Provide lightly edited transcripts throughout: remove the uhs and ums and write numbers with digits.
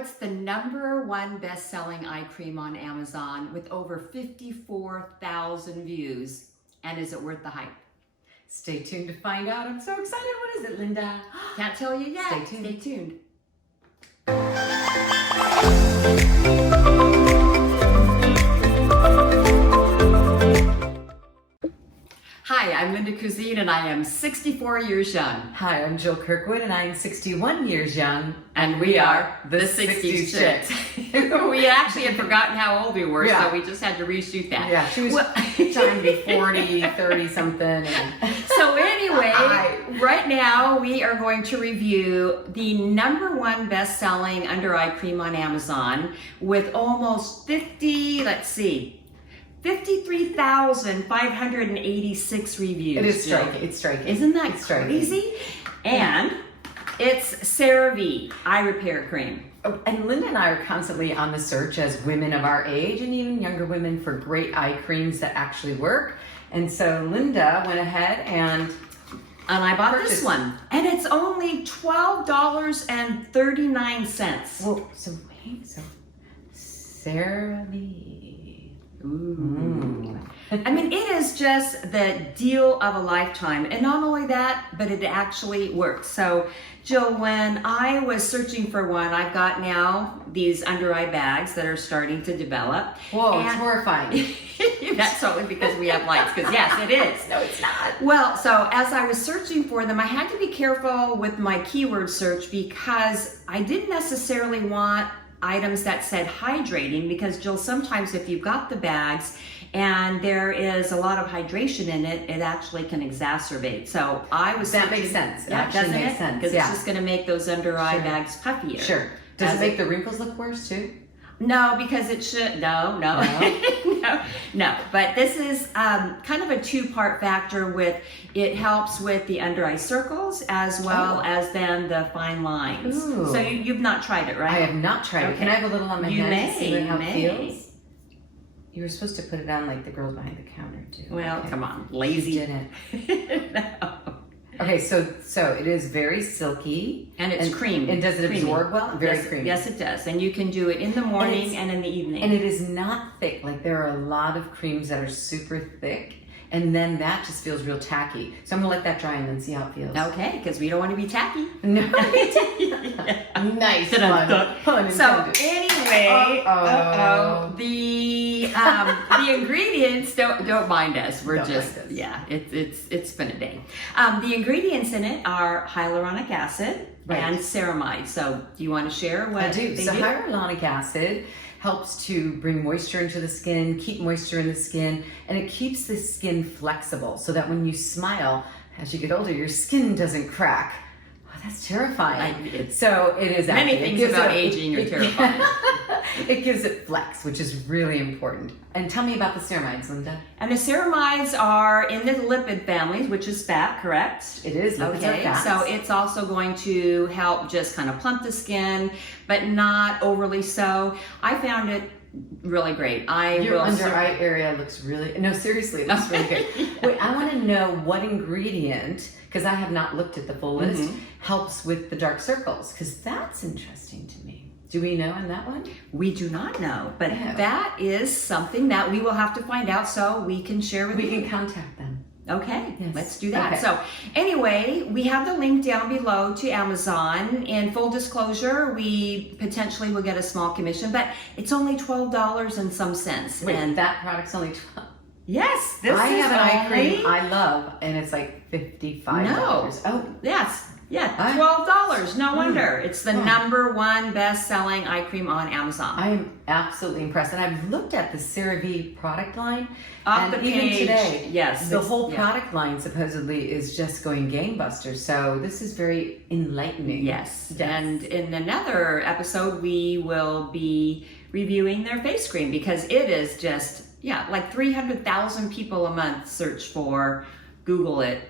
What's the #1 best-selling eye cream on Amazon with over 54,000 views? And is it worth the hype? Stay tuned to find out. I'm so excited. What is it, Linda? Can't tell you yet. Stay tuned. Stay tuned. Hi, I'm Linda Cuisine and I am 64 years young. Hi, I'm Jill Kirkwood and I'm 61 years young. And we are the 60s Chicks. We actually had forgotten how old we were, so we just had to reshoot that. Yeah, she was trying to be 40, 30 something. So anyway, right now we are going to review the #1 best-selling under eye cream on Amazon with almost 53,586 reviews. It is striking. It's striking. Isn't that crazy? And it's CeraVe Eye Repair Cream. Oh, and Linda and I are constantly on the search as women of our age and even younger women for great eye creams that actually work. And so Linda went ahead and I bought this one. And it's only $12.39. Well, so wait, so CeraVe. Ooh. I mean, it is just the deal of a lifetime. And not only that, but it actually works. So, Jill, when I was searching for one, I've got now these under eye bags that are starting to develop. Whoa, it's horrifying. That's only because we have lights, because yes, it is. No, it's not. Well, so as I was searching for them, I had to be careful with my keyword search because I didn't necessarily want items that said hydrating, because Jill, sometimes if you've got the bags and there is a lot of hydration in it, it actually can exacerbate. So I was That makes sense. Yeah, actually doesn't makes it? sense. Because it's just going to make those under eye bags puffier. Sure. Does it make the wrinkles look worse too? No, because it should. No. No. But this is kind of a two-part factor. With it helps with the under eye circles as well as then the fine lines. Ooh. So you've not tried it, right? I have not tried it. Can I have a little on my hand to see how it feels? You were supposed to put it on like the girls behind the counter too. Well, come on, lazy. You didn't. No. Okay, so it is very silky. And it's creamy. And does it absorb well? Very creamy. Yes, it does. And you can do it in the morning and in the evening. And it is not thick. Like there are a lot of creams that are super thick. And then that just feels real tacky. So I'm gonna let that dry and then see how it feels. Okay, because we don't want to be tacky. No. Nice one. So anyway, the ingredients don't mind us. We're just it's been a day. The ingredients in it are hyaluronic acid and ceramide. So do you want to share what I do? They So do? hyaluronic acid helps to bring moisture into the skin, keep moisture in the skin, and it keeps the skin flexible so that when you smile, as you get older, your skin doesn't crack. Oh, that's terrifying. So it is many things about aging are terrifying. It gives it flex, which is really important. And tell me about the ceramides, Linda. And the ceramides are in the lipid families, which is fat, correct? It is. Lipids are fats. So it's also going to help just kind of plump the skin, but not overly so. I found it really great. Your under eye area looks really, no, seriously, it looks really good. Wait, I want to know what ingredient, because I have not looked at the full list, helps with the dark circles, because that's interesting to me. Do we know on that one? We do not know, but that is something that we will have to find out so we can share with you. We can contact them. Okay, let's do that. Okay. So anyway, we have the link down below to Amazon. In full disclosure, we potentially will get a small commission, but it's only $12 and some cents. Wait, and that product's only $12? Yes, this I have an eye cream I love, and it's like $55. No. Oh, yes. Yeah, $12. No wonder. It's the #1 best-selling eye cream on Amazon. I am absolutely impressed. And I've looked at the CeraVe product line. Off the page, even today, yes, the whole product line supposedly is just going gangbusters. So this is very enlightening. Yes. And in another episode, we will be reviewing their face cream, because it is just, like 300,000 people a month search for, Google it.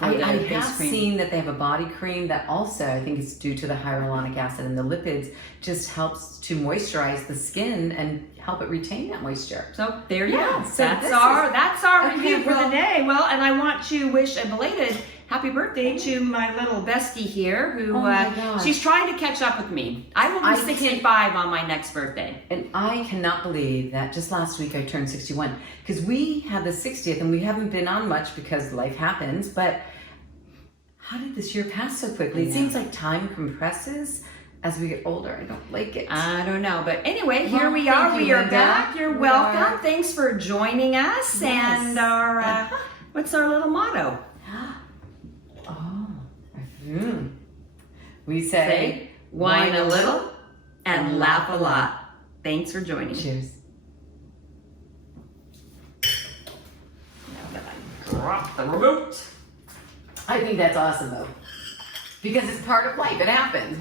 I have seen that they have a body cream that also, I think it's due to the hyaluronic acid and the lipids, just helps to moisturize the skin and help it retain that moisture. So there you go. So that's our review for the day. Well, and I want to wish a belated happy birthday to my little bestie here who Oh my gosh. she's trying to catch up with me. I will be 65 on my next birthday. And I cannot believe that just last week I turned 61 because we had the 60th and we haven't been on much because life happens, but how did this year pass so quickly? It seems like time compresses as we get older. I don't like it. I don't know, but anyway, here Well, we are. thank you, We are Linda. back. You're We welcome. are. Thanks for joining us. Yes. And our what's our little motto? We say, Whine a little and laugh a lot. Thanks for joining. Cheers. Now that I drop the remote. I think that's awesome though, because it's part of life. It happens.